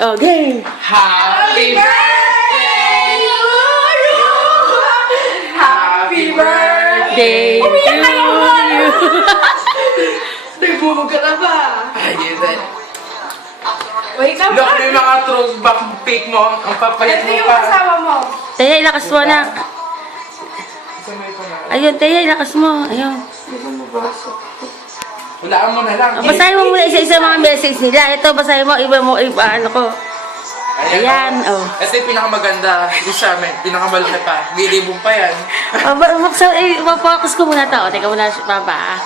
Oh, game! Happy birthday to you! Happy birthday Day to you! Nagbubog ka na ba? Ay, yun na. Wait lang Look, ba? may mga throwback pic mo. Ang papayat Ito mo yung pa. kasama mo. Teya, ilakas mo na. Samay ko na. Ayun, Teya, ilakas mo. Ayun. Hindi ko mabasa. Hulaan mo na lang. Basahin mo muna isa-isa mga message nila. Ito, basahin mo. Iba mo, ano ko. Ayan, oh. Ito yung pinakamaganda. Yung sa amin, pinakamalaki pa. Gilibong pa yan. Focus ko muna to. Teka muna, Papa.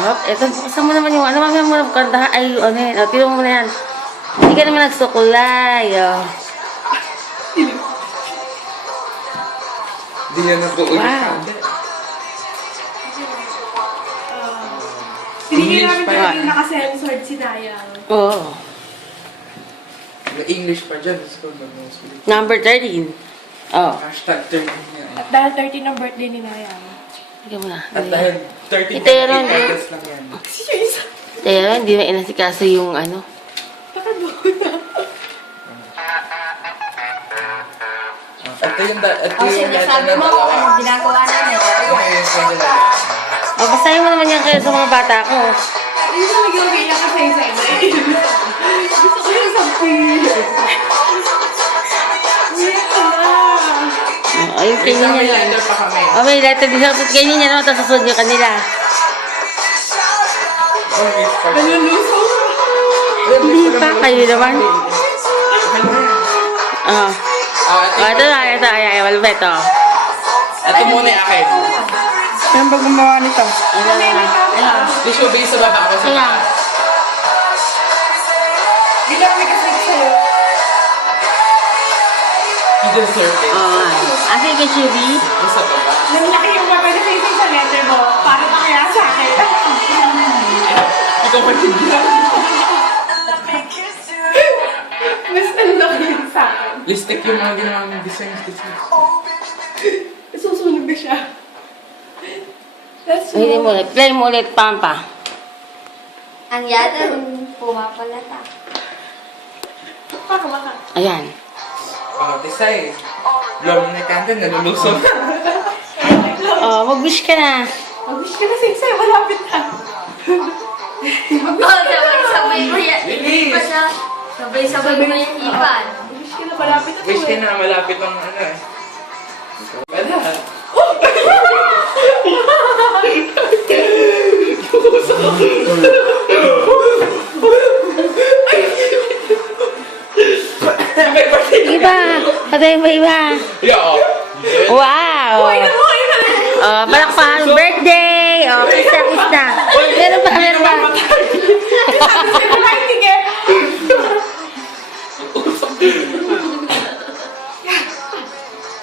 Ito, buksan mo naman yung ano, mamaya mo na kantahan. Ay, ano yan. O, tino mo na yan. Hindi ka naman nagsukulay. Oh. Hindi yan nag-uulit. Wow. Hindi namin pa talagang yan. nakasensored si Dayang. Oo. May English pa dyan. Let's go. Number 13. Oh. Hashtag 13 yan. At dahil 13 ang birthday ni Dayang. Sige mo na. At dahil 13 Ito yun, na August lang yan. Kasi yung isa. Pero hindi na inasikaso yung ano. Nakabaho na. Ito yung letter Sinasabi ng mo dalawa. anong ginagawa namin. Ito yung kanila. O, basahin mo naman yan kayo sa mga bata ko. Hindi ko nag-iwagay kasi isa isa. Gusto ko yung sampil. Ito na. O, ayun, May kainin isang niya yan. letter pa kami. O, may letter din siya. Kainin niya naman, tapos susunod yung kanila. Oh, miss pa. Nalulusong. Hindi pa, kayo naman. O. O, ito na, ito. Ay, malupit, o. Ito muna yung akin. Saan ba gumawa nito? Ito na. Ayan. Please show base sa baba ako sa Ayan. taas. Bilang may kasi sa'yo. You deserve it. O, akin kay Chubby. Yung sa baba. Nanlaki yung mapa na sa isa sa letter mo. Para na kaya sa akin. Ikaw pa tigyan. Mas nanlaki yun sa akin. You stick yung mga ginawa mong designs. Susunog na siya. That's Hindi mo ulit. Play mo ulit, Pampa. Ang yada pumapalata. Maka. Ayan. Oh, Tisay. Blow mo na yung candle, nalulusog. O, mag-wish ka na. Mag-wish ka na sa isa. Malapit na. Sabay-sabay mo yan. Bilis. Pa siya. Sabay-sabay mo yan ipan. Mag-wish ka na. Malapit na. Wish ka na, malapit lang ano eh. Wala. Iba. Patay mo iba. Yo. Wow. Oh, palakpakan. Birthday. Oh, kiss na, kiss na. Meron pa, meron pa.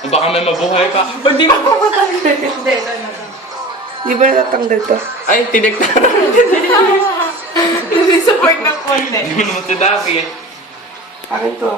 Baka may mabuhay pa. Ba't di mo Di ba natanggal to? Ay, tinik na. Support ng konti. Hindi mo naman tinabi eh. Akin to.